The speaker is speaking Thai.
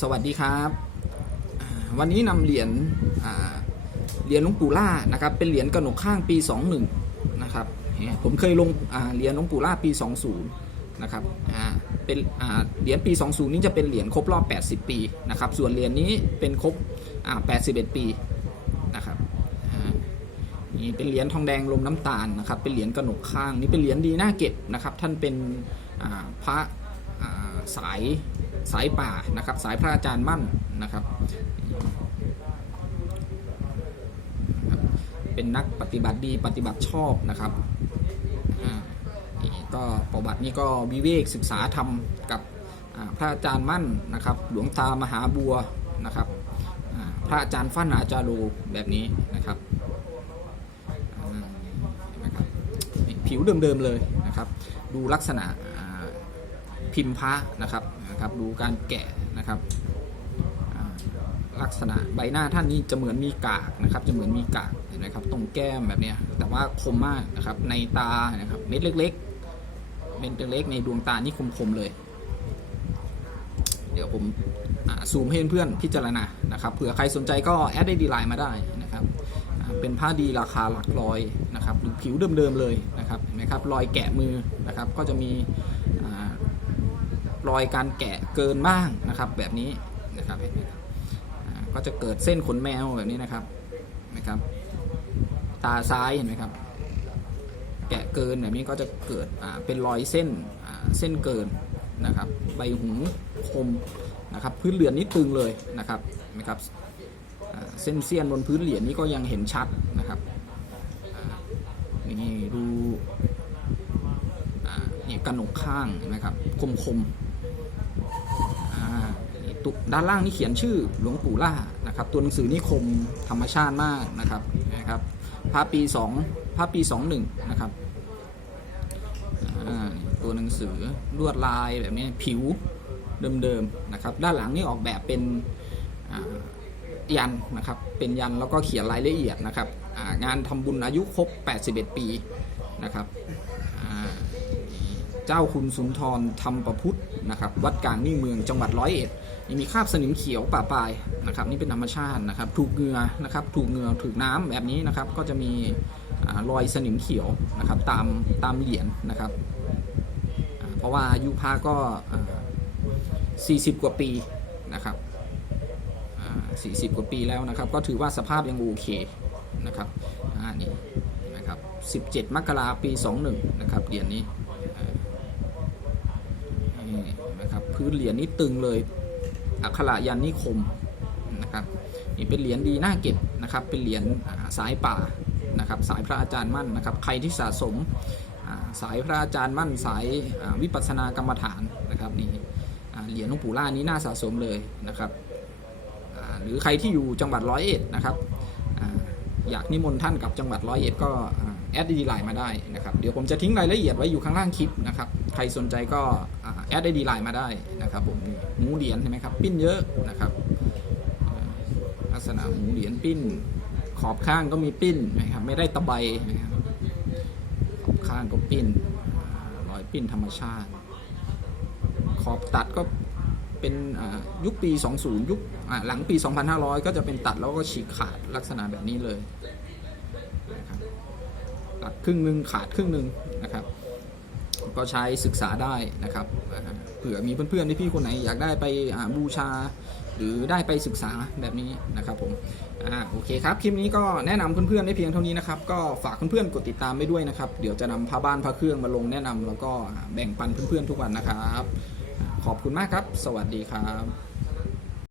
สวัสดีครับ วันนี้นำเหรียญเหรียญหลวงปู่ล่านะครับ เป็นเหรียญกระหนกข้างปี 21 นะครับผมเคยลงเหรียญหลวงปู่ล่าปี 20 นะครับเป็นเหรียญปี 20 นี้จะเป็นเหรียญครบรอบ 80 ปีนะครับ ส่วนเหรียญนี้เป็นครบ 81 ปีนะครับนี่เป็นเหรียญทองแดงลมน้ำตาลนะครับ เป็นเหรียญกระหนกข้างนี่เป็นเหรียญดีน่าเก็บนะครับ ท่านเป็นพระสาย สายป่านะครับ สายพระอาจารย์มั่นนะครับ เป็นนักปฏิบัติดีปฏิบัติชอบนะครับก็ประวัตินี้ก็วิเวกศึกษาธรรมกับพระอาจารย์มั่นนะครับ หลวงตามหาบัวนะครับพระอาจารย์ฟั่นอาจารย์โลแบบนี้นะครับผิวเดิมๆเลยนะครับ ดูลักษณะ พิมพ์พระนะครับนะครับ ดูการแกะนะครับลักษณะใบหน้าท่านนี้จะเหมือนมีกากนะครับ จะเหมือนมีกากเห็นไหมครับ ตรงแก้มแบบเนี้ยแต่ว่าคมมากนะครับ ในตานะครับเม็ดเล็กๆเม็ดเล็กๆในดวงตานี่คมๆเลย เดี๋ยวผมซูมให้เพื่อนๆพิจารณานะครับเผื่อใครสนใจก็แอดได้ดีไลน์มาได้นะครับเป็นผ้าดีราคาหลักร้อยนะครับดูผิวเดิมๆเลยนะครับเห็นไหมครับรอยแกะมือนะครับ ก็จะมี รอยการแกะเกินบ้างนะครับ แบบนี้นะครับเห็นไหมครับก็จะเกิดเส้นขนแมวแบบนี้นะครับนะครับ ตาซ้ายเห็นไหมครับ แกะเกินแบบนี้ก็จะเกิดเป็นรอยเส้นเส้นเกินนะครับ ใบหูคมนะครับ พื้นเหรียญนี่ตึงเลยนะครับนไหมครับเส้นเสี้ยนบนพื้นเหรียญนี้ก็ยังเห็นชัดนะครับนี่ดูนี่กระหนกข้างเห็นไหมครับ คมคมๆ ด้านล่างนี่เขียนชื่อหลวงปู่ล่านะครับตัวหนังสือนี่คมธรรมชาติมากนะครับนะครับพระปีสองพระปีสองหนึ่งนะครับตัวหนังสือลวดลายแบบนี้ผิวเดิมๆนะครับด้านหลังนี่ออกแบบเป็นยันนะครับเป็นยันแล้วก็เขียนรายละเอียดนะครับงานทำบุญอายุครบ 81 ปีนะครับเจ้าคุณสุนทรธรรมประพุทธนะครับวัดกลางนิ่เมืองจังหวัดร้อยเอ็ด ยังมีคราบสนิมเขียวป่าปลายนะครับนี่เป็นธรรมชาตินะครับ ถูกเหงือนะครับ ถูกเหงือถูกน้ำแบบนี้นะครับ ก็จะมีรอยสนิมเขียวนะครับ ตามตามเหรียญนะครับ เพราะว่าอายุพระก็อ่า40 กว่าปีนะครับอ่า40 กว่าปีแล้วนะครับ ก็ถือว่าสภาพยังโอเคนะครับอ่านี่นะครับ17 มกราปี 21 นะครับเหรียญนี้นี่นะครับพื้นเหรียญนี้ตึงเลย อักขระยันนิคมนะครับนี่เป็นเหรียญดีน่าเก็บนะครับ เป็นเหรียญสายป่านะครับ สายพระอาจารย์มั่นนะครับ ใครที่สะสมสายพระอาจารย์มั่นสายวิปัสสนากรรมฐานนะครับนี่เหรียญหลวงปู่ล่านี้น่าสะสมเลยนะครับหรือใครที่อยู่จังหวัดร้อยเอ็ดนะครับอยากนิมนต์ท่านกับจังหวัดร้อยเอ็ดก็แอดดีไลน์มาได้นะครับ เดี๋ยวผมจะทิ้งรายละเอียดไว้อยู่ข้างล่างคลิปนะครับ ใครสนใจก็ แอดได้ดีไลน์มาได้นะครับผมหมูเหรียญเห็นไหมครับ ปิ้นเยอะนะครับลักษณะหมูเหรียญปิ้น ขอบข้างก็มีปิ้นนะครับ ไม่ได้ตะไบนะครับขอบข้างก็ปิ้นรอยปิ้นธรรมชาติ ขอบตัดก็เป็นยุคปี 20 ยุคหลังปี 2500 ก็จะเป็นตัดแล้วก็ฉีกขาดลักษณะแบบนี้เลยตัดครึ่งหนึ่งขาดครึ่งหนึ่งนะครับ ก็ใช้ศึกษาได้นะครับเผื่อมีเพื่อนๆที่พี่คนไหนอยากได้ไปบูชา หรือได้ไปศึกษาแบบนี้นะครับผมอ่าโอเคครับคลิปนี้ก็แนะนำเพื่อนๆได้เพียงเท่านี้นะครับก็ฝากเพื่อนๆกดติดตามไปด้วยนะครับเดี๋ยวจะนำพาบ้านพาเครื่องมาลงแนะนำแล้วก็แบ่งปันเพื่อนๆทุกวันนะครับ ขอบคุณมากครับ สวัสดีครับ